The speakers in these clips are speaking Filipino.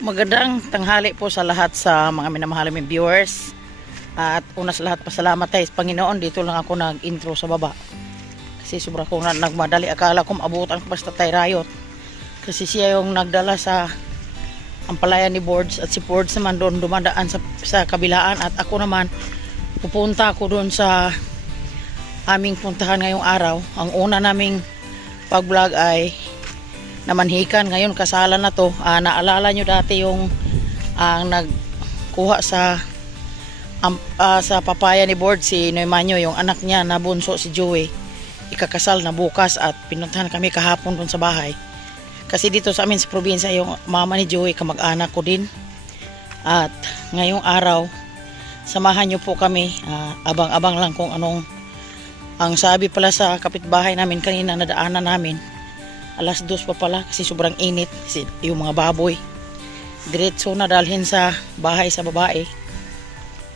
Magandang tanghali po sa lahat sa mga minamahal naming viewers. At una sa lahat, pasalamat tayo sa Panginoon. Dito lang ako nag-intro sa baba. Kasi sobra ko na nagmadali. Akala ko maabutan ko basta tayo Rayot. Kasi siya yung nagdala sa ampalayan ni Boards. At si Boards naman doon dumadaan sa kabilaan. At ako naman, pupunta ako doon sa aming puntahan ngayong araw. Ang una naming pag-vlog ay namanhikan. Ngayon kasalan na to. Naalala nyo dati yung ang nagkuha sa papaya ni Board si Noymanyo, yung anak niya na bunso si Joey, ikakasal na bukas at pinuntahan kami kahapon dun sa bahay. Kasi dito sa amin sa probinsya yung mama ni Joey kamag-anak ko din. At ngayong araw samahan nyo po kami, abang-abang lang kung anong ang sabi pala sa kapitbahay namin kanina na daanan namin. Alas 2 pa pala kasi sobrang init kasi yung mga baboy diretso na dalhin sa bahay sa babae.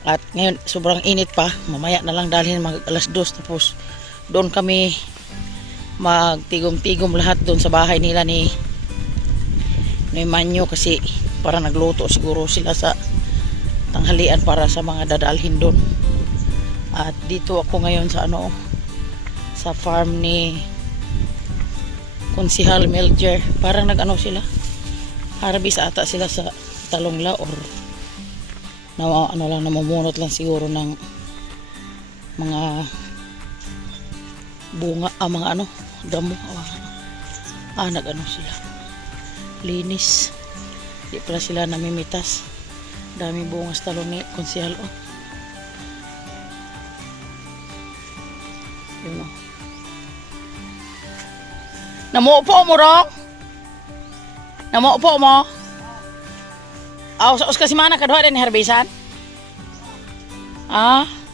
At ngayon sobrang init pa, mamaya na lang dalhin alas 2, tapos doon kami magtigom-tigom lahat doon sa bahay nila ni Manyo kasi para nagluto siguro sila sa tanghalian para sa mga dadalhin doon. At dito ako ngayon sa sa farm ni Konsihal Melger. Parang nag-ano sila, harvest ata sila sa talongla or namamunot lang siguro ng mga bunga, mga damo, nag-ano sila, linis. Di pala sila namimitas, daming bunga sa talong ni Konsihal. Yun o. Namuupo mo ro? Namuupo mo? Sa kasi mana kaduha din ni harbisan?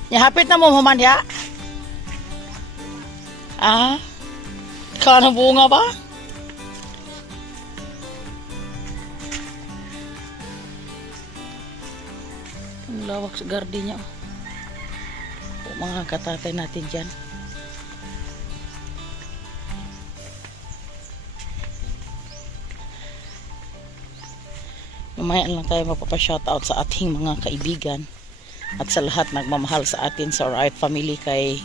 Nyahapit na mo human ya? Kanang bunga ba? Ang lawak sa garden niya. Mga katatay natin dyan. Mamaya lang tayo mapapa-shoutout sa ating mga kaibigan at sa lahat nagmamahal sa atin sa Riot family, kay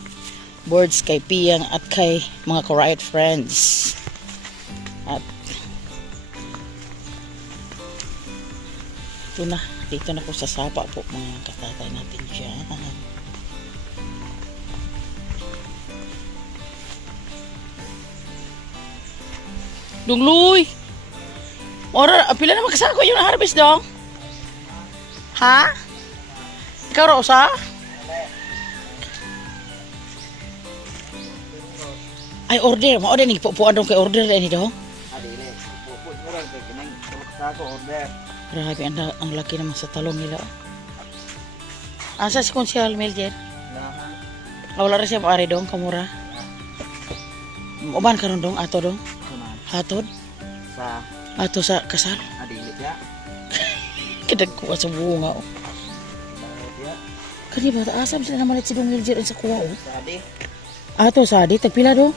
Boards, kay Piyang at kay mga Riot friends. At dito na po sa sapa po mga katatay natin dyan. Dungluy! Pila naman kasako yung harvest dong? Ha? Ikaw Rosa? Ay order, mo order ni pupuan dong kay order ni dong. Adile, puput mo lang kay kinang kasako order. Grabe ang laki naman sa talong nila. Asa si Konsihal Melger? Wala rin siya maari dong, kamura. Uban karon dong, ato dong. Hatod? Sa Ato sa kasal. adili ya. Kadagkuha sa bunga. Kani ba asam sila naman si Dong Melger sa kuha Sadi. Ato sadi tagpila do?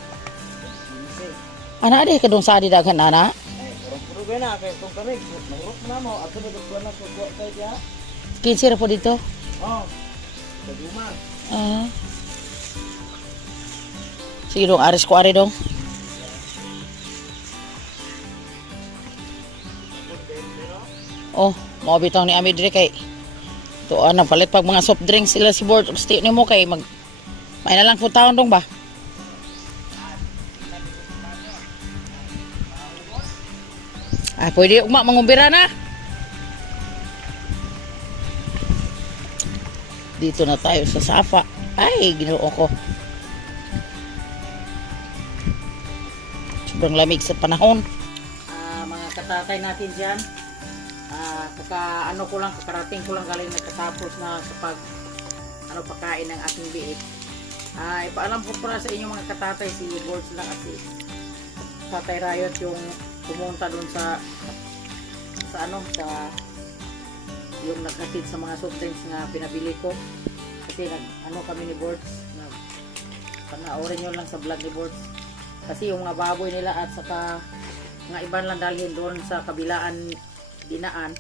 Ana ade ka dong sadi daghan ana? Puro na kay tong kami. Nagurot na mo ato na dugtuan na kuha kay dia. 15 ra po dito. Sa Duma. Sige dong, aris ko ari dong. Mau bitaw ni Ami dire kay to palit pag mga soft drinks sila si Board. Stay ni mo kay may na lang po taon dong ba? Pwede mangumbira na. Dito na tayo sa Safa. Ay, ginoo ko. Sobrang lamig sa panahon. Mga katatay natin dyan. Kakarating ko lang galing nagkatapos na sa pagkain ng aking biit. Ipaalam po para sa inyo mga katatay, si Boards lang at si Tatay Rayot yung pumunta dun sa yung naghatid sa mga soft drinks na pinabili ko. Kasi kami ni Boards, panoorin nyo lang sa vlog ni Boards. Kasi yung mga baboy nila at saka mga iban lang dalhin doon sa kabilaan dinaan.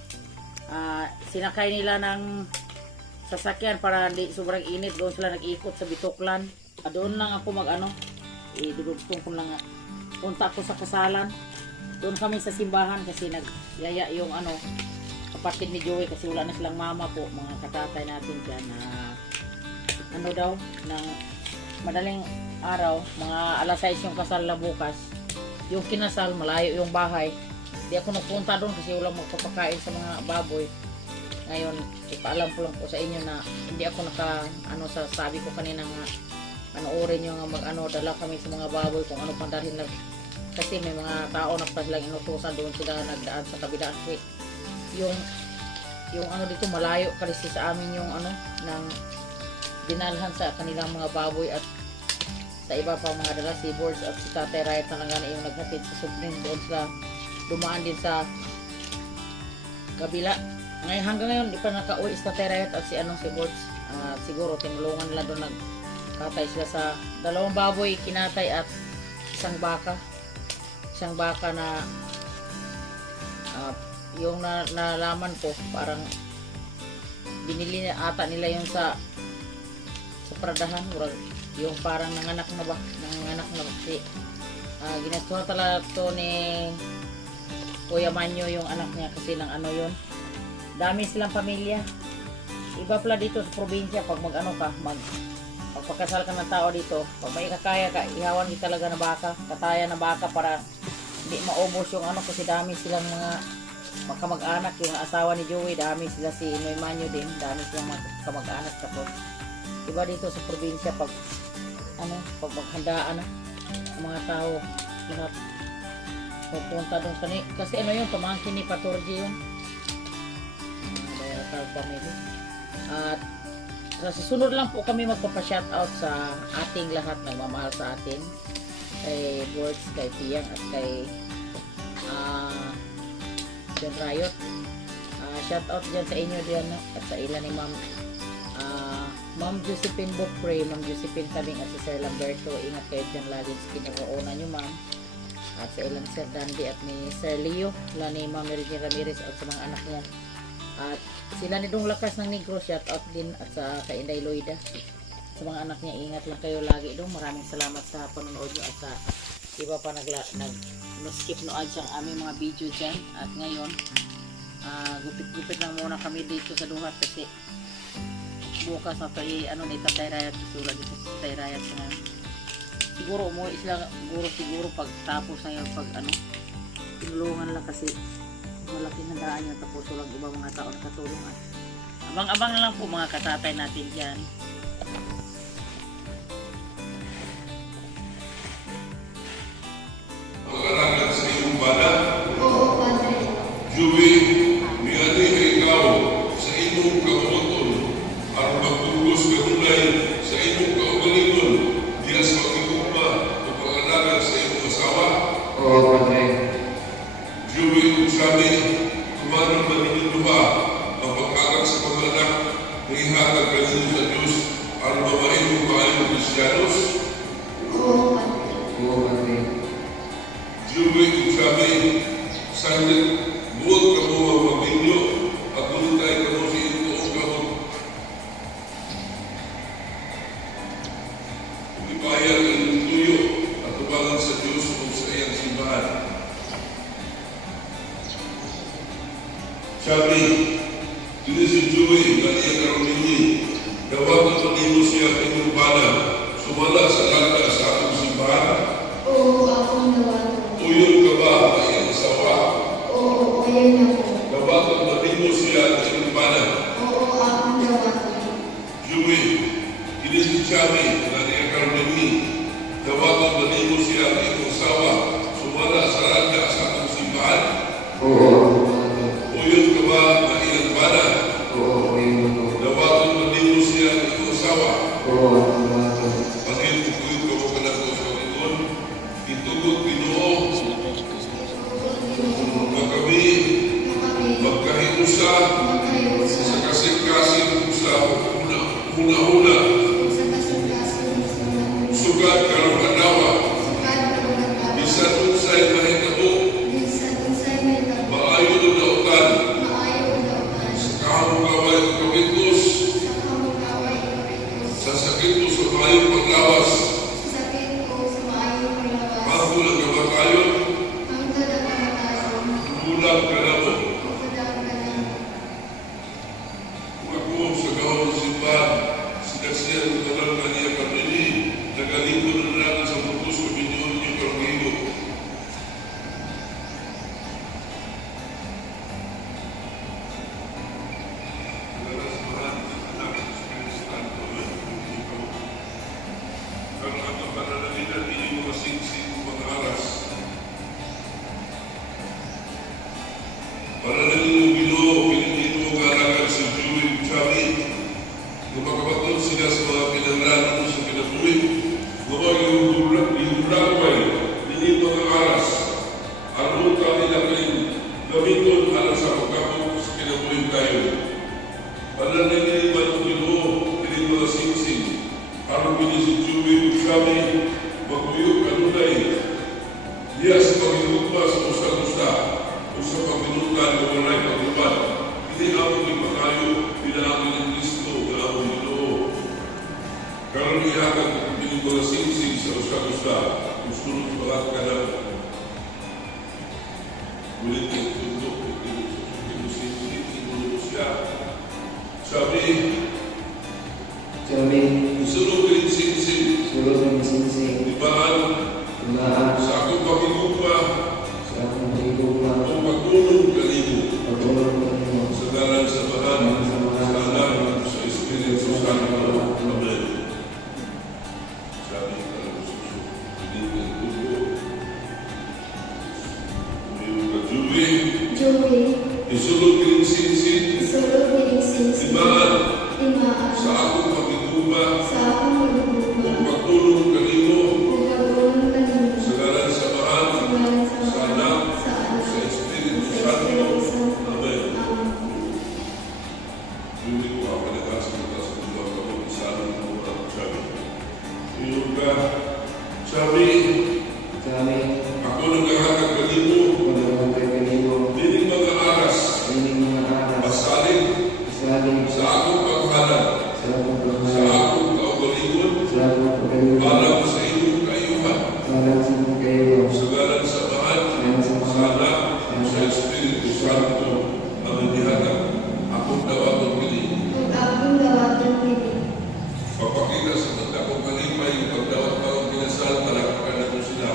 Sinakay nila ng sasakyan para hindi sobrang init. Doon sila nag-ikot sa Bituklan. Doon lang ako idudugtong ko lang. Punta ako sa kasalan. Doon kami sa simbahan kasi nagyaya yung kapatid ni Joey kasi wala na silang mama po, mga katatay natin dyan na daw, ng madaling araw, mga alas 6 yung kasal na bukas. Yung kinasal, malayo yung bahay. Hindi ako nagpunta doon kasi walang magpapakain sa mga baboy. Ngayon, ipaalam ko lang po sa inyo na hindi ako sabi ko kanina nga, panoorin nyo nga dala kami sa mga baboy kung ano pang dalhin lang. Kasi may mga tao na pa silang inutusan doon sila nagdaan sa kabila. Kasi yung dito malayo kasi sa amin yung ng dinalhan sa kanilang mga baboy at sa iba pang mga dala, si Boards at si Tatay Riot na lang yung naghatid sa Subnin. Doon sila dumaan din sa kabila. Ngayon, hanggang ngayon, di pa nakauwi si Tatay Riot at si Boards. Siguro, tinulungan nila doon, nagkatay sila sa dalawang baboy, kinatay at isang baka. Isang baka na yung nalaman ko, parang binili na ata nila yung sa Pradahan, yung parang nanganak na ba kasi ginastuhan talaga to ni Kuya Manyo yung anak niya kasi ng yun, dami silang pamilya. Iba pala dito sa probinsya pag pagpakasal ka ng tao dito, pag may kakaya ka, ihawan kita talaga na baka, katayan na baka para hindi maubos yung kasi dami silang mga kamag-anak. Yung asawa ni Joey, dami sila, si Noy Manyo din, dami silang mga kamag-anak. Tapos iba dito sa probinsya pag maghandaan ang mga tao, lahat pupunta doon kasi yung pamangkin ni Patorji yun, family. At sa susunod lang po kami magpapa-shoutout sa ating lahat nagmamahal sa atin, kay Boards, kay Piyang at kay John Riot. Shoutout dyan sa inyo diyan at sa ilan ni Ma'am Josephine Bokre, Ma'am Josephine Tabing at si Sir Lamberto. Ingat kayo dyan lagi sa kinaroonan nyo, ma'am. At sa ilang Sir Dandy at ni Sir Leo, ni Ma'am Regine Ramirez at sa mga anak niya. At sila ni Dong Lakas ng Negro, shout out din at sa kay Inday Loida. Sa mga anak niya, ingat lang kayo lagi Dong. Maraming salamat sa panonood nyo at sa iba pa nag-skip no ads ang aming mga video dyan. At ngayon, gupit-gupit lang muna kami dito sa Duhat kasi bukas na ito ni Tatay Riot, sulat dito sa Tatay Riot na siguro umuwi sila siguro pag tapos na yung tinulungan lang kasi malaking handaan yun, tapos walang ibang mga tao na katulungan. Abang-abang na lang po mga katatay natin dyan. Pag-aralan sa iyong bala? Oo, Padre. Joey, miyali ka ikaw sa inyong kabuoton at magpugos kahulay sa inyong kaugalingon diya sa pagkikugma o pag-aralan sa iyong asawa? Oo, Padre. Joey, kung sabi, kumanang ba ninyong duha ang pag-aral sa pag-anak na ihatag kanino sa Diyos at babae mo kaayong Kristiyanos? Oo, Padre. Oo, Padre. Joey, kung sabi, sangit, buwag ka mo ang magbinyo at bulutay ka mo sa iyong tuong kamot. Ipayag ang iyong tuyo at tubangan sa Diyos kung sa iyang simbahan. Sabi, ini si Joey na iya karunini, dapat ang pag-imo siya ang inyong bala, sumala sa lagda sa atong simbahan. Oo, akong dapat. Uyong ka ba ang iyong asawa? Oo, ayan ako. Dapat ang pag-imo siya ang inyong bala. Oo, akong dapat. Joey, ini si Chami na iya karunini, dapat ang pag-imo siya ang inyong asawa, sumala sa lagda sa atong simbahan. Oo. Uyong ka ba ang iyong bala? Oo, uyong. Dapat ang pag-imo siya ang inyong asawa. Oo, Pagin kukuyot ko ka na ko sa uliton, itugot Ginoo na kami magkahiusa sa kasing-kasing sa una-una sugat karong adawa bisan unsay mahitabo maayo na dautan kalibutan na walay pagubad. Hindi ako ipakayo, pinaakit ng Kristo na ako Ginoo. Karon ihatag ang pinigura singsing sa usta-usta, kung sunod palat ka na. Ulit ang tundok, inulit siya. Sabi, isulog rin singsing, ibaan, sa akong pakigupa, o pagtulong kalimo, sa dalang sa bahan, sa anak, sa Espiritu Santo. Amen. Sabi ka ng suso, hindi ka tubo. Umiyo ka, Juwi, isulog rin singsing, ibaan, sa akong pakigupa, o pagtulong kalimo, sa dalang sa bahan, sa anak, sa Espiritu Santo. Amen. Hindi ko ako nagkasama sa mga kapag-isahan ng mga sabi. Iyong ka, sabi, ako naghahatag kanimo, dinig mga aras, pasalig, sa akong paghalag, sa akong kaugalingon, alam sa inyong kaayuhan, sa dalang sa bahan, sa anak, sa Espiritu Santo, ang inihatag, akong dawaton kini. Papakita sa magdakong kalimay, yung pagdawat pa ang pinasal, talakpakan natin sila.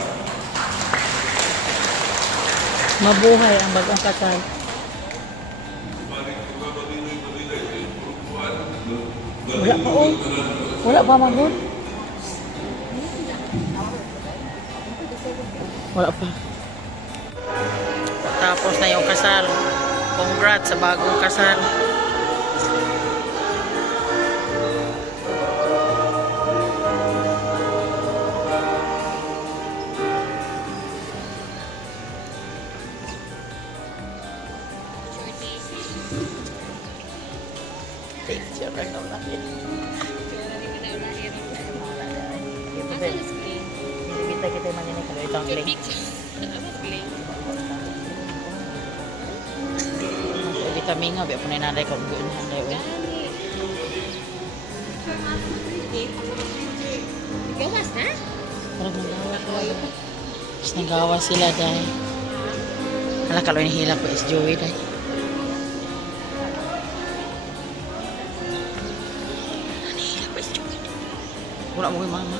Mabuhay ang bagong kasal. Maring mga malinay-malinay, ay purupuan, Wala pa, oy. Wala pa magod. Wala pa. Tapos na yung kasal. Congrats sa bagong kasal. Picture lang daw natin. Kita maninig kalau itong link. Kita mingaw, biya po na nanay kung doon nanday. Gawas na? Parang nagawa sila. Tapos nagawa sila dahil. Hala, kalau inihila ko is Joey dahil. Inihila ko is Joey. Wala mo yung mama.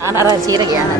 Anak rin sirag yan.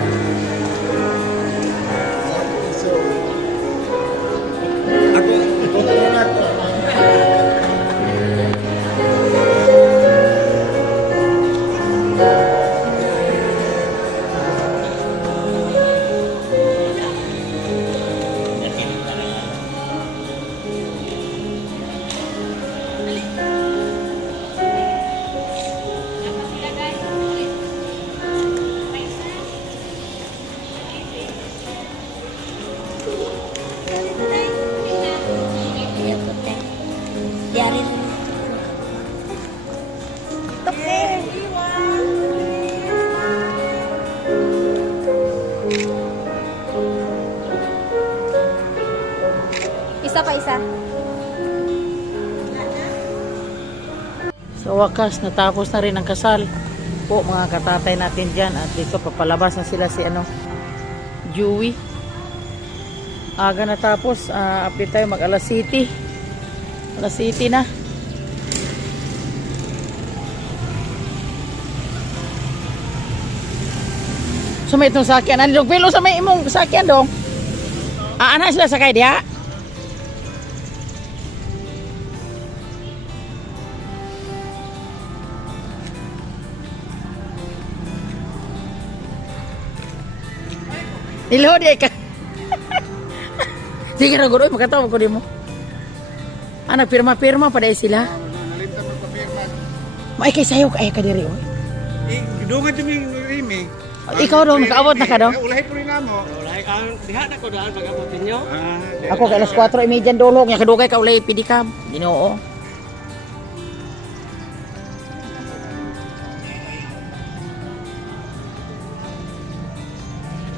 Isa pa isa. Sa wakas, natapos na rin ang kasal. Po, mga katatay natin dyan. At dito, papalabas na sila si Joey. Aga natapos. Update tayo mag alas city. Alas city na. So may itong sakyan. Ano dong? Pilo sa may imong sakyan dong. Ana sila sakay diha. Ilo di ka. Sige ra guro makataw ko dimo. Ana pirma-pirma pa dai sila. Nalimtan mo papirma. May kay sayo kay ka diri oy. Dungan to mi rimi. Ikaw daw nakaabot na ka daw. Ulahi po rin namo. Ulay ang diha na ko daan pag-abutin nyo. Ako kay alas 4:30 dolog nya kadugay ka ulay pidikam. Ginoo.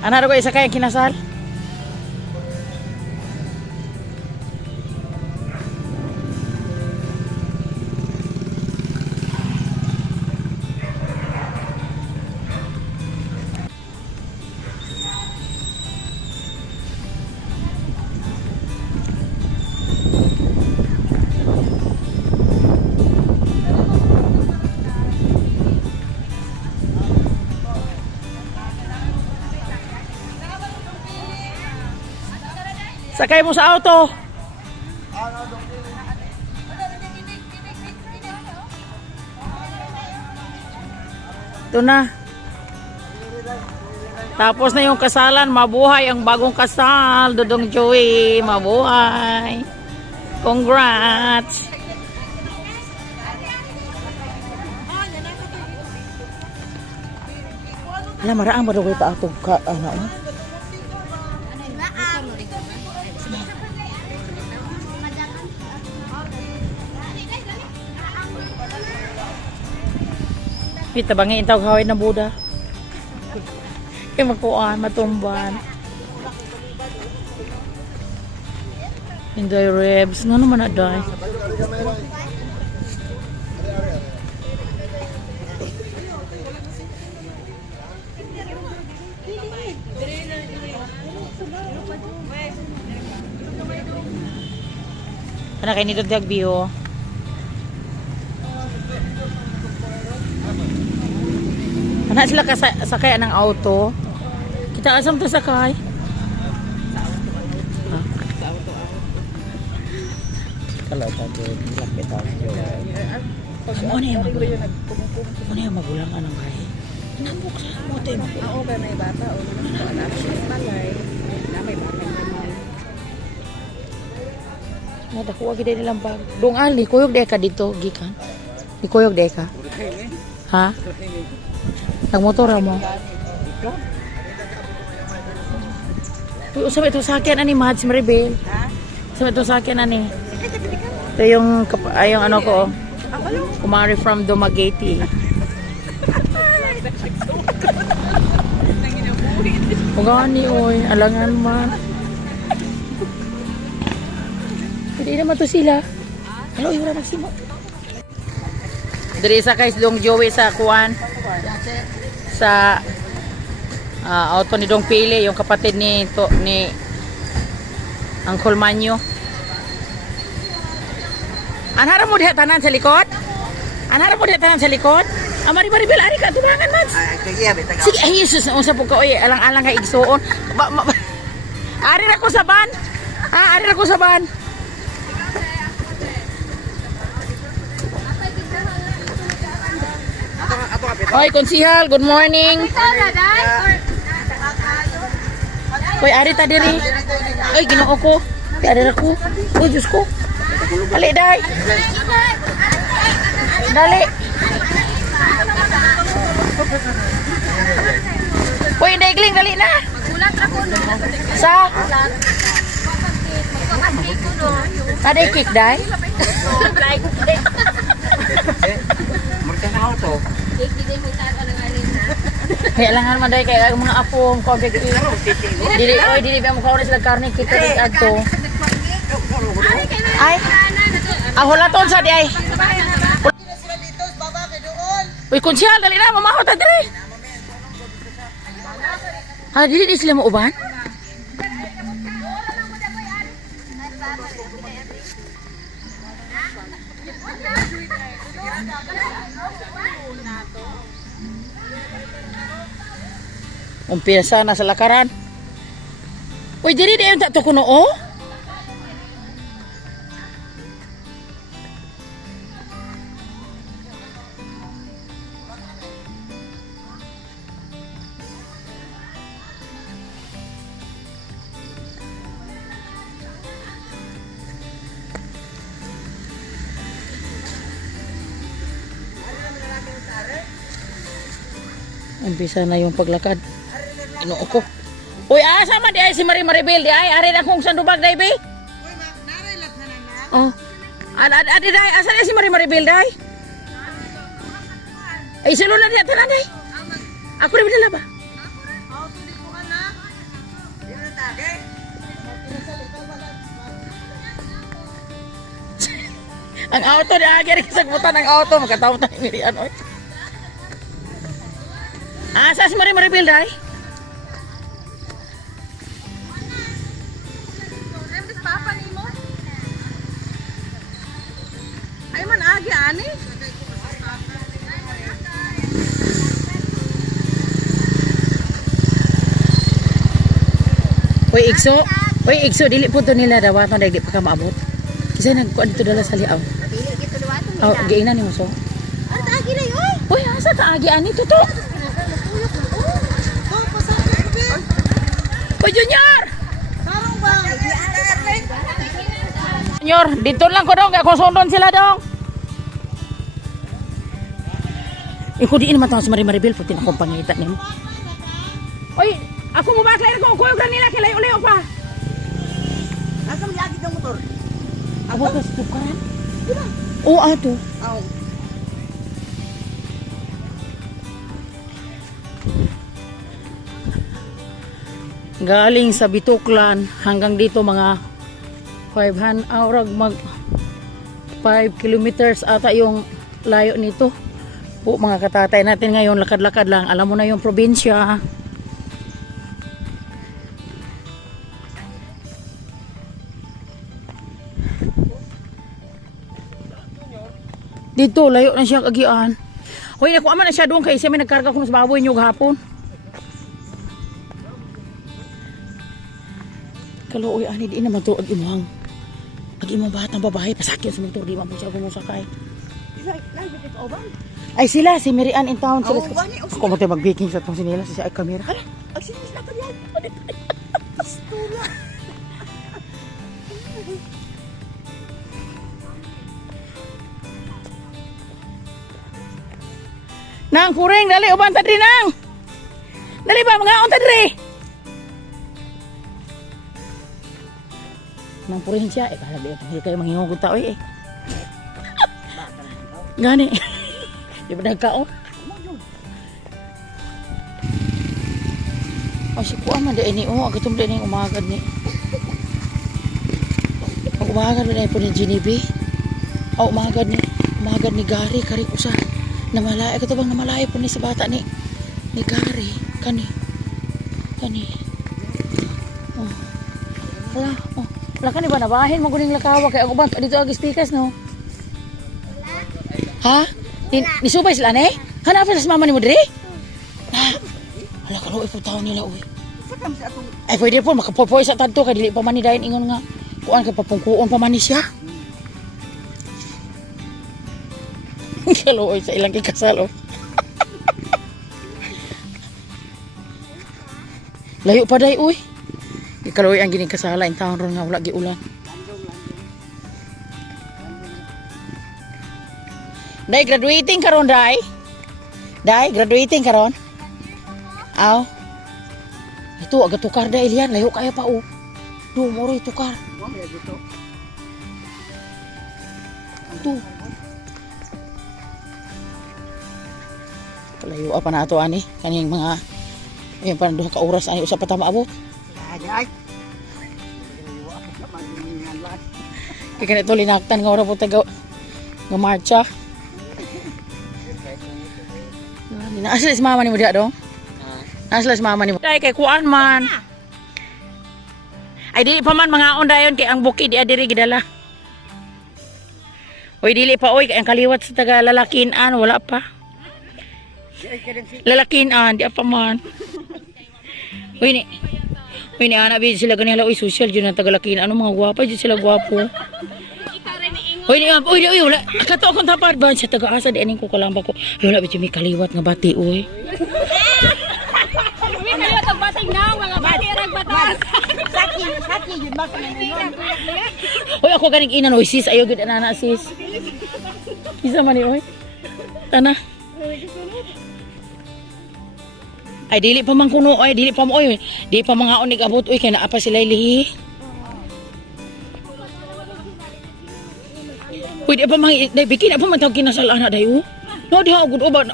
Ano ko isa kaya kinasal? Sakay mo sa auto. Ito na. Tapos na yung kasalan. Mabuhay ang bagong kasal. Dudong Joey. Mabuhay. Congrats. Alam, maraang ba daw kayo pa atong ano? Kita bangi intaw kaway na Buddha. Kaya magkuhan, matumban. Inday ribs. Nga naman na day. Ano kayo nito Dagbiho? Anak sila sakay ng auto. Kita asam to sakay. Kalau tadi lapit tayo. Ano yung magulang? Ano yung magulang anong kaya? Nabuk sa moto yung magulang. Oo, ba may bata o anak siya balay. Na may bata naman. Nadakuha gid nilang bag. Dong ali kuyog deka dito gikan. Di kuyog deka. Ha? Nagmotor mo. Uy, usap ito sa akin ani Mads Maribel. Ha? Usap ito sa akin ani. Ito yung yung ano ko. Kumari from Dumaguete. Ugani oy, alangan man. Hindi naman to sila. Ano, yung na simo. Diri sa kay Dong Joey sa kuan. Sa auto ni Dong Pili, yung kapatid ni Uncle Manyo. Anhara mo diha tanan sa likod? Anhara mo diha tanan sa likod? Amari Maribel, ari ka tumangan man. Sige, ay Jesus, unsa po ka oy, alang-alang kay igsuon. Ari ra ko sa ban. Ha, ari ra ko sa ban. Hoy, konsihal, good morning. Hoy, ari ta diri. Ay, Ginoo ko. Ari ra ko. Oy, Diyos ko. Dali, day. Dali. Hoy, daigling, dali na. Sa? Ada cake, day? Kaya lang man day kay mga apong COVID. Dili oy dili ba mo kaon sila karne kita rin adto. Ay. Aholaton sa di ay. Uy konsyal dali na mamahot ta diri. Ha dili di sila mo uban? Umpisa na sa lakaran. Uy, diri di yung tato ko noo? Umpisa na yung paglakad. Inoo ko. Uy, asa man di ay si Maribel di ay ari na kong sandubag dai be. Uy, naray lat na na. Oh. Adi dai asa na si Maribel dai? Ay silo na diya tanan dai. Ako rin dala ba? Ako rin. Oh, tuloy ko na. Ang auto na agi rin sagbutan ang auto magkataon na Mirian oy. Asa si Maribel day? Ay man agi ani. Oy, igso dili po to nila dawat na dili pa ka maabot. Kasi nagkuan dito dala sa liaw. Dili gito duwato nila. Oh, giingnan nimo so. Ano agi na oy? Oy, asa ka agi ani to to? Oy, Junior! Karong ba? Junior, dito lang ko dong, kung sundon sila dong. Iko diin naman tawag si Maribel, puti na kong pangitan nimo. Oy, ako mo ba klaro ko kuyo kanila kay layo-layo pa. Asa mo lagi ng motor? Abo to stukan. Oo, ato. Aw. Galing sa Bituklan hanggang dito mga 500 aurag mag 5 kilometers ata yung layo nito. Po mga katatay natin ngayon lakad-lakad lang. Alam mo na yung probinsya. Dito layo na siya kagian. Hoy, ako ama na siya doon kay siya may nagkarga ko sa baboy niyo gahapon. Kaluoy ani di naman to ag imong batang babae pasakyan sa motor di man po siya gumusakay. Ay sila si Mirian in town sila. Ako mo tayo mag-baking sa tong sinila siya ay kamera. Hala, Ang sinis na pa yan. Pistola. Nang kuring dali uban tadri nang. Dali ba mga on tadri. Nang kuring siya eh kala di kayo manghingugot ta oy eh. Gani. Di ba nagkaon? Oh, si Kuya man di ini agatum di ni umagad ni. Ang umagad na po ni Genevieve. Oh, umagad ni Gary kari usa. Namalay ko to bang namalay po ni sa bata ni Gary kani. Oh. Wala kani ba nabahin mo guning lakawa kay ako ba dito ag speakers no. Ha? Nisubay sila ne? Hanap sa mama ni mo diri? Hala ka no iputaw nila uy. Ay pwede po makapopoy sa tadto kay dili pa man ni dayon ingon nga kuan kay papungkuon pa man ni siya. Kaluoy sa ilang kikasal oh. Layo pa day uy. Kaluoy ang gining kasala in taon ron nga wala giulan. Day graduating karon day. Day graduating karon. Aw. Ito aga tukar day Elian layo kaya pa oh. Do moro tukar. Tu. Layo pa na ato ani kaning mga ayun pa duha ka oras ani usa pa ta maabot. Ay. Kaya kanito linaktan nga ora po taga nga marcha. Naasla si mama ni mo diha dong? Naasla si mama ni mo. Day kay kuan man. Ay dili pa man mga on dayon kay ang bukid di adiri gidala. Oy dili pa oy kay ang kaliwat sa taga lalakinan wala pa. Lalakinan di pa man. Uy ni ana bi sila ganila oy social jud na taga lakinan ano mga gwapa jud sila gwapo. Uy wala kato akong tapad ba sa taga asa di aning ko kalamba ko. Wala bi mi kaliwat nga bati uy. May kaliwat ang basag na mga bati rag batas. Saki yun ba kanina. Uy ako ganing inan oy sis ayo gid ana sis. Isa man ni oy. Tana. Ay dili pa man kuno oy dili pa mo oy. Dili pa mga onig abot oy kay naa pa sila lihi. Pwede pa mang day bikin pa man tawag kinasal ana day oh. No diha gud uban.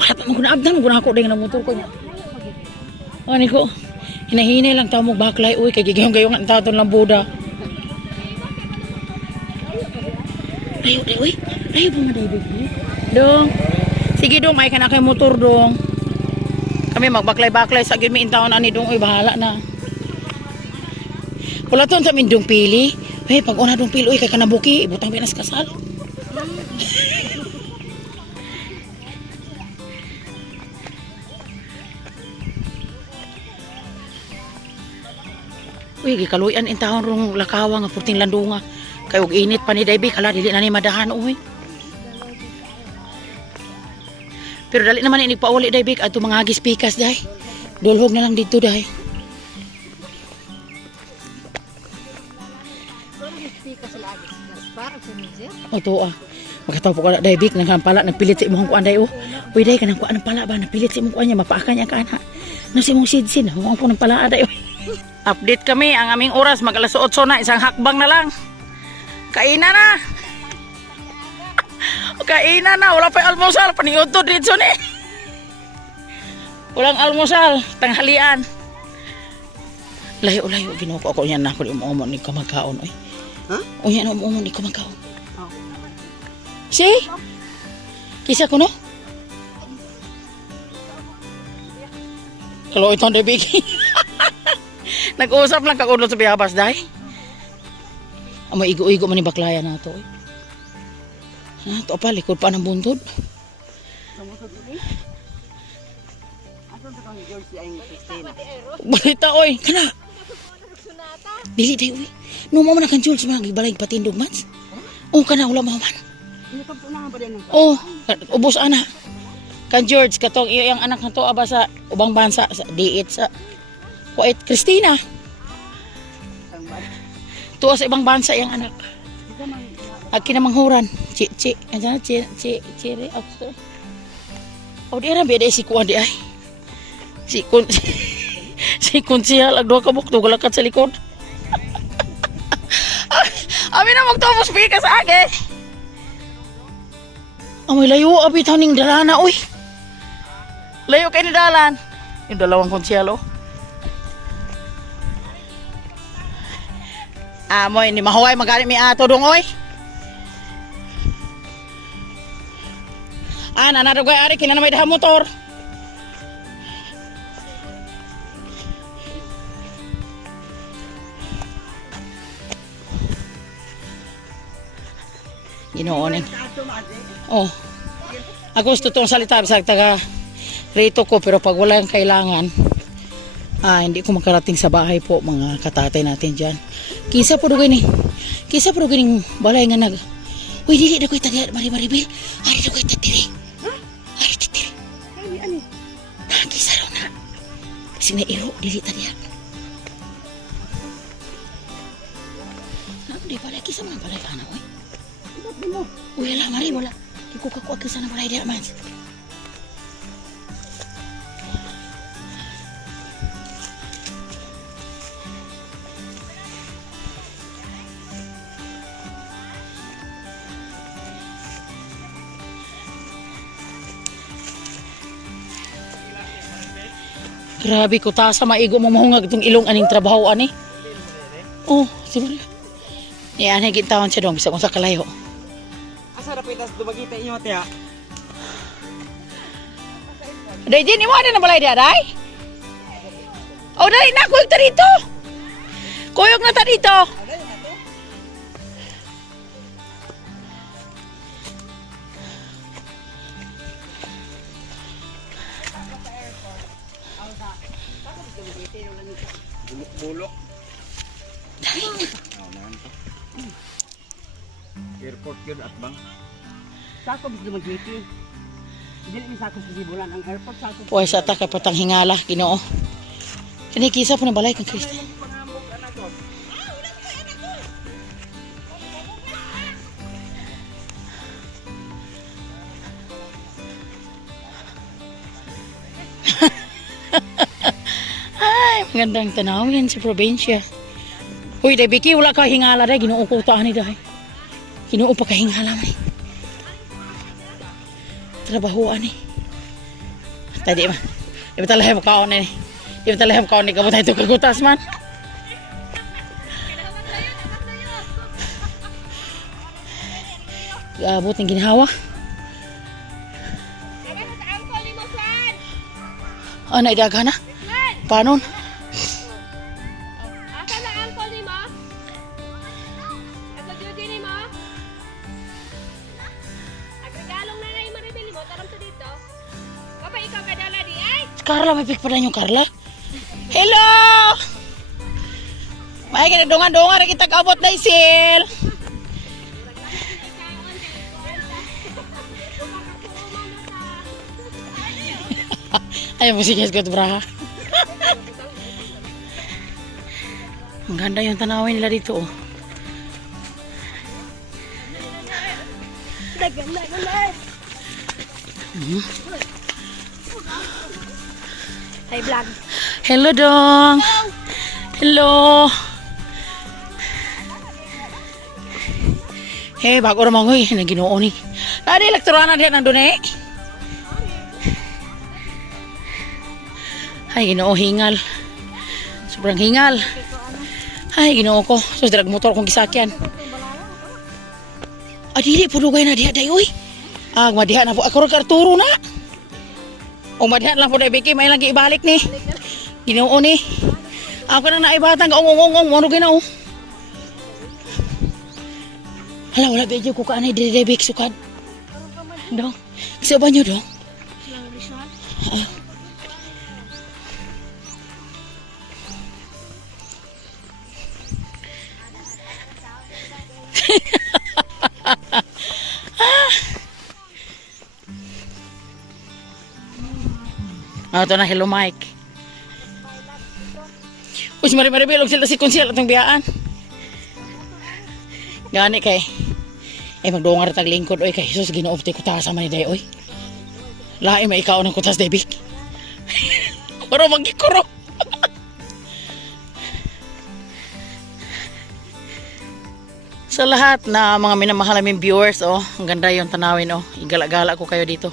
Wala pa man kuno abdan mo ako day nga motor ko nya. Ani ko. Hinahinay lang tawo mo baklay uy kay gigayong-gayong ang taton lang buda. Layo, uy. Layo po nga, David. Dong. Sige, dong. May ka na kayo motor, dong. Kami magbaklay-baklay. Sa gimi intaon ani, dong. Uy, bahala na. Wala to sa amin, dong pili. Uy, pag una, dong pili. Uy, kay kanabuki. Ibutang binas kasal. Uy, gikaluyan intahon rong lakawa nga purting landunga. Kay og init pa ni Davey, kala dili na ni madahan uy. Pero dali naman ini pauli Davey adto mga agis pikas day. Dulhog na lang dito day. Oto ah. Magkataw po ka Davey nang pala nagpilit sa imong kuan day oh. Uy day kanang kuan pala ba nagpilit sa imong kuan niya mapaakan niya kana. Nasi mong sidsin, huwag po ng pala day. Update kami, ang aming oras mag alas 8 na, isang hakbang na lang. Kainan na. Kainan na, wala pa yung almusal, paniod to dito ni. Walang almusal, tanghalian. Layo, ginuko ako yan na ako umumon ni kamagkaon. Ha? O yan umumon ni kamagkaon. See? Kisa ko no? Kalau ito ang debiki. Nag-uusap lang kakudlo sa biyabas, day. Amoy igo-igo man ni baklaya na ito. Ha, ito pa, likod pa ng buntod. Balita, oy, kana. Dili, day, oy. Nung man kang Jules, mga gibalay patindog, mats. Oh, kana, wala maman. Oh, ubos, ana. Kan George, katong iyang anak na to, aba sa ubang bansa, sa diit, sa Kuwait, Christina. Tuwa sa ibang bansa yung anak. At kinamanghuran. Chi. O di rin, beda si Kuwan di ay. Si Kunsihal, agdoa ka bukto, galakat sa likod. Amin na magtapos pika sa age. Amoy layo, abitaw ning dalana, uy. Layo kayo ni dalan. Yung dalawang Kunsihal, oh. Amoy ni mahuway magalit mi ato dong oy. Nanarugay ari kinanamay daha motor. Ginoonin. Oh. Ako gusto tong salita sa taga rito ko pero pag wala yung kailangan hindi ko makarating sa bahay po mga katatay natin dyan. Kisa po gini. Kisa po gini balay nga nag. Uy, dili na ko'y tadi mari-maribil. Ari na ko'y tatiri. Ari tatiri. Ano? Kisa raw na. Kasi na iro, dili tadi. Di balay, kisa mga balay ka na, uy. Uy, ala, mari, wala. Di ko kakuha kisa na balay diya, man. Grabe ko ta sa maigo mo mahungag itong ilong aning trabaho ani. Oh, siguro. Yan, higintawan siya dong, bisa kong sa kalayo. Asa na pitas dumagita inyo, tiya? Day, Jenny, mo na balay diya, day? Oh, day, nakuyog ta dito. Kuyog na ta dito. Bulok. Airport yun at bang? Sako bis dumagiti. Dili ni sako sa sibulan ang airport sako. Uy, sa ta kay patang hingala, Ginoo. Kani kisa po na balay kang Kristo. Ay, magandang tanawin sa probinsya. Uy, day Biki, wala ka hingala day, Ginoo ko taan ni day. Ginoo pa ka hingala man. Trabahoan eh. Tadi man. Di ba talahe makaon eh. Di ba talahe makaon eh. Kabutay ito kagutas man. abot ng ginhawa. Ano, idaga na? Paano? Asa na angkol ni mo? Ato duty ni mo? Agregalong na na yung maribili mo, taram sa dito. Papa, ikaw kadala di ay? Si Carla, may pick pa na yung Carla. Hello! May kinadungan-dungan na kita kaabot na isil. Ayaw mo sige ko braha. Ang ganda yung tanawin nila dito. Oh. Hi, vlog. Hello, Dong. Hello. Hey, bago naman ko eh. Naginoo ni. Nadi, elektronan na diyan nandun eh. Ay, ginoo, hingal. Sobrang hingal. Ay, ginoo ko. So, drag motor kong gisakyan. Dili, pudugay na diha, day, uy. Madiha na po. Ako rin karturo na. O, madiha lang po, day, Becky. May lagi ibalik ni. Ginoo ni. Ako na naibatang, kaungong-ungong. Mano ginaw. Wala, bedyo ko kaanay, day, Becky, sukad. Dong. Isa ba nyo, dong? Ito na, hello Mike. Uy, mari-mari bilog sila si Konsyel atong biyaan. Gani kay. Magdungar tag lingkod oy kay Jesus ginuupti ko ta sa man day oy. Lahi may ikaw ng kutas Debik. Pero magikuro. Sa lahat na mga minamahal naming viewers, oh, ang ganda yung tanawin, oh. Igala-gala ko kayo dito.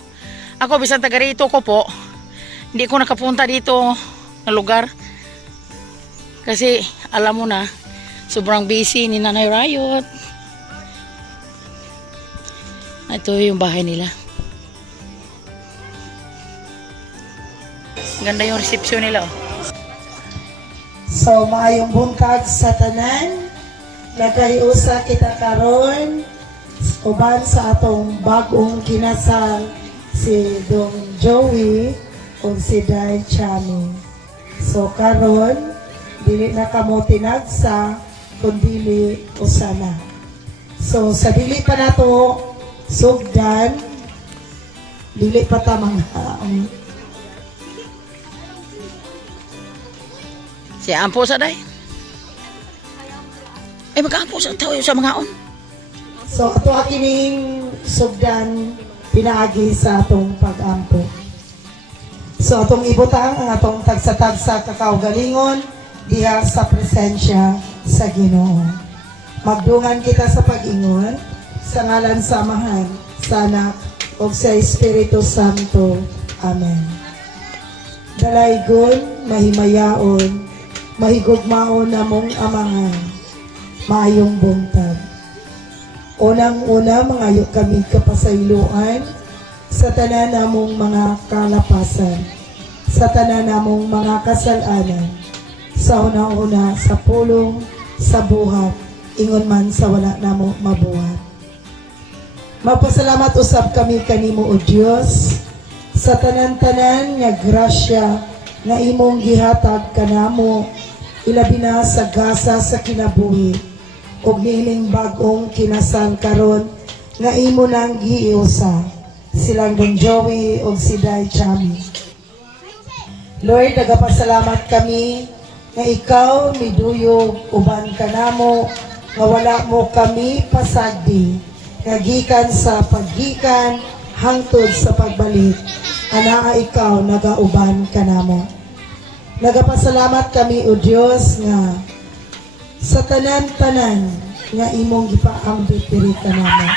Ako, bisan taga rito ko po, hindi ko nakapunta dito na lugar. Kasi, alam mo na, sobrang busy ni Nanay Riot. Ito yung bahay nila. Ganda yung resepsyon nila, oh. So, maayong buntag sa tanan. Nagkaiusa kita karon uban sa atong bagong kinasal si Dong Joey o si Dai Chami. So karon dili na kamo tinagsa kundi usana. So sa dili pa nato sugdan, dili pa ta manghaon. Si Ampo sa day. Mag-ampo sa tao sa mga on. So ato kining sugdan pinaagi sa atong pag-ampo. So atong ibutang ang atong tagsa-tagsa kakaugalingon diha sa presensya sa Ginoo. Magdungan kita sa pag-ingon sa ngalan sa Amahan, sa Anak ug sa Espiritu Santo. Amen. Dalaygon, mahimayaon, mahigugmaon namong Amahan. Maayong buntag. Unang-una, mangayo kami kapasayloan sa tanan namong mga kalapasan, sa tanan namong mga kasalanan, sa una-una sa pulong, sa buhat, ingon man sa wala namo mabuhat. Mapasalamat usab kami kanimo o Dios sa tanan-tanan nga grasya nga imong gihatag kanamo, ilabi na sa gasa sa kinabuhi ug niining bagong kinasal karon nga imo nang giiusa silang Don Joey ug si Dai Chami. Lord, nagapasalamat kami nga ikaw miduyog uban kanamo nga wala mo kami pasagdi nga gikan sa paggikan hangtod sa pagbalik anaa ikaw nagauban kanamo. Nagapasalamat kami o Dios nga sa tanan-tanan nga imong gipaambit diri kanamo.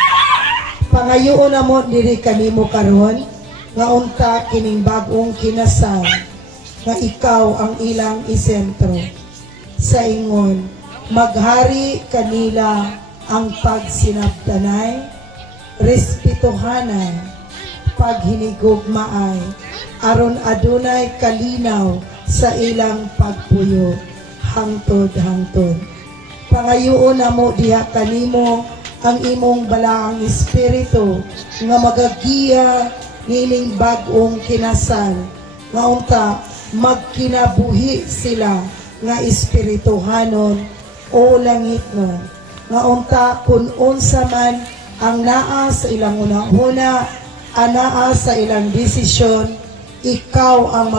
Pangayoon namo diri kanimo karon nga unta kining bag-ong kinasal nga ikaw ang ilang isentro. Sa ingon, maghari kanila ang pagsinabtanay, respetuhanan, paghinigugmaay, aron adunay kalinaw sa ilang pagpuyo, hangtod-hangtod. Pangayuon namo diha kanimo ang imong balaang espiritu nga magagiya nining bag-ong kinasal, nga unta magkinabuhi sila nga espirituhanon o langitnon, nga unta kun unsa man ang naa sa ilang una-una, anaa sa ilang desisyon, ikaw ang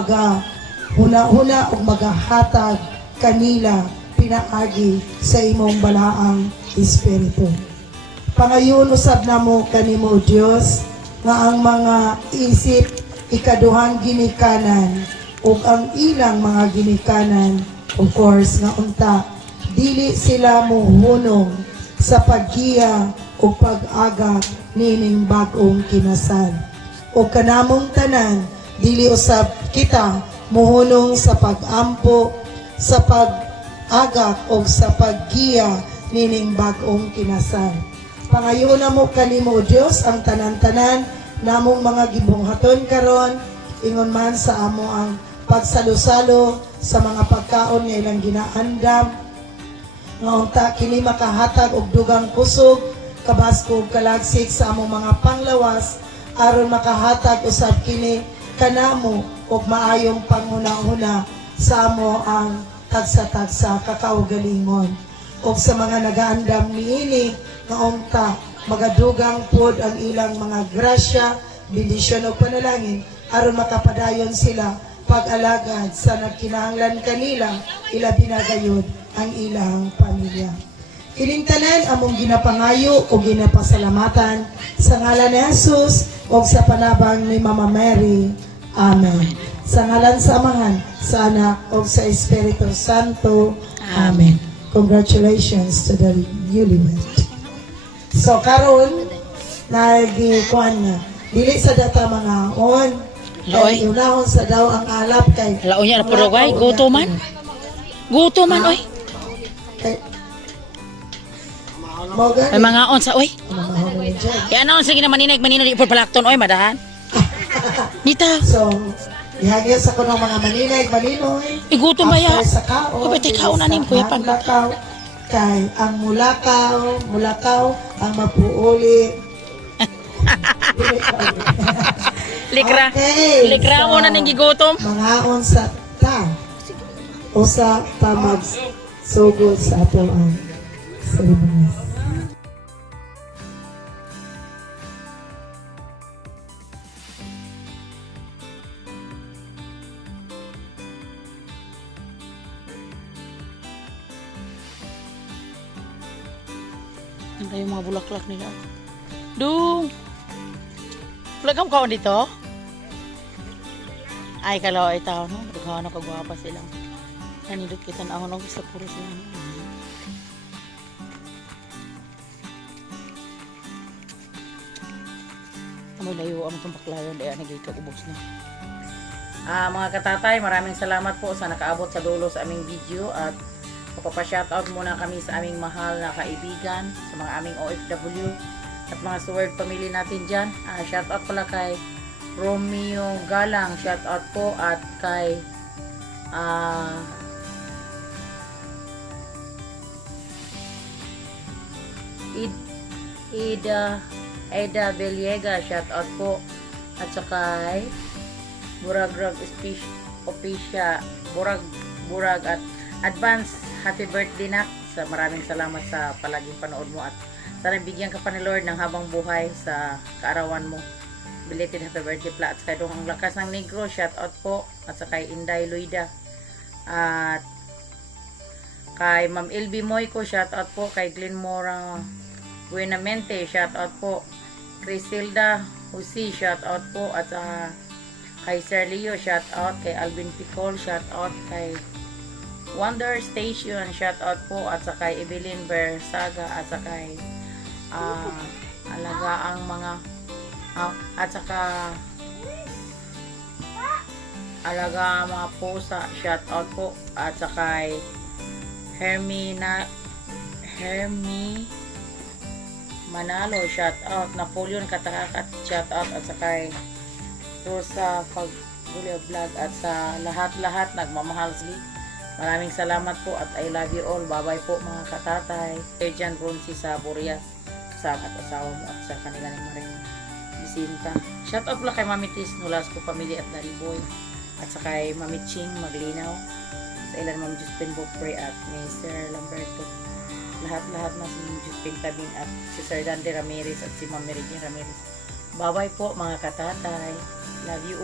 huna-huna o magahatag kanila pinaagi sa imong balaang espiritu. Pangayon usab namo kanimo Dios nga ang mga isip ikaduhang ginikanan ug ang ilang mga ginikanan, of course nga unta dili sila mohunong sa paggiya o pag-aga nining bag-ong kinasal. O kanamong tanan dili usab kita mohunong sa pag-ampo, sa pag-agak o sa paggiya nining bag-ong kinasal. Pangayon namo kanimo Dios ang tanan-tanan namong mga gibunghaton karon, ingon man sa amo ang pagsalo-salo sa mga pagkaon nga ilang ginaandam, nga unta kini makahatag og dugang kusog kabasko ug kalagsik sa among mga panglawas, aron makahatag usab kini kanamo og maayong panguna-una sa amo ang tagsa-tagsa kakaugalingon. O sa mga nagaandam niini nga unta magadugang pod ang ilang mga grasya, bendisyon o panalangin aron makapadayon sila pag-alagad sa nagkinahanglan kanila, ilabi na gayud ang ilang pamilya. Kining tanan among ginapangayo o ginapasalamatan sa ngalan ni Jesus o sa panabang ni Mama Mary. Amen. Sa ngalan sa Amahan, sa Anak o sa Espiritu Santo. Amen. Congratulations to the newlywed. So karon nagikuan nga dili sa data mga on Loy. unahon sa daw ang alap kay Lao niya na puro way, guto man. Guto man, oy. kay mo May gani mga on sa, oy. mahon ni Jay. Kaya ano, sige naman manino di po palakton, oy, madahan. Dita, So ihagya sa kuno mga maninay malinoy igutom ba ya? after sa kaon Uy, pati kaon na nin, kuya pan. lakaw kay ang mulakaw ang mapuuli. Likra. Okay, Likra mo so, na ning gigutom. Mangaon sa usa ta magsugod sa ato ang seremonyas. Ano yung mga bulaklak nila? Dung! Lagam ka dito? Ay, kalaw ay tao, no? Naghawa na kagwapa silang. Nanidot kita na ako nung gusto puro sila. Amoy layo ang itong baklayan. Daya nagigkagubos na. Mga katatay, maraming salamat po sa nakaabot sa dulo sa aming video at magpapa-shoutout muna kami sa aming mahal na kaibigan, sa mga aming OFW at mga Sword family natin dyan. Shoutout pala kay Romeo Galang, shoutout po, at kay Eda Villegas, shoutout po, at saka kay Buragrag Official, Burag at advance happy birthday na. Sa maraming salamat sa palaging panood mo at sana bigyan ka pa ni Lord ng habang buhay sa kaarawan mo. Belated happy birthday pla. At sa kay ang lakas ng negro, shout out po. At sa kay Inday Luida. At kay Ma'am LB Moyko, shout out po. Kay Glenmora Buenamente, shout out po. Crisilda Husi, shout out po. At kay Sir Leo, shout out. Kay Alvin Picol, shout out. Kay Wonder Station, shout out po, at sa kay Evelyn Bersaga, at sa kay alagaang mga at saka alaga mga pusa, shout out po, at sa kay Manalo, shout out. Napoleon Katakakat, shout out. At saka Rosa Pagulio Vlog. At sa lahat-lahat nagmamahal sila. Maraming salamat po at I love you all. Bye-bye po mga katatay. Sergeant Ronsi sa Burias. Sa asawa mo at sa kanila ni Maring Bisinta. Shout out pala kay Mami Tis, Nolasco Family at Nariboy. At sa kay Mami Ching Maglinaw. Sa ilan Ma'am Juspin Bopre at Mr. Lamberto. Lahat-lahat na si Juspin Tabing at si Sir Dante Ramirez at si Ma'am Meridian Ramirez. Bye-bye po mga katatay. Love you.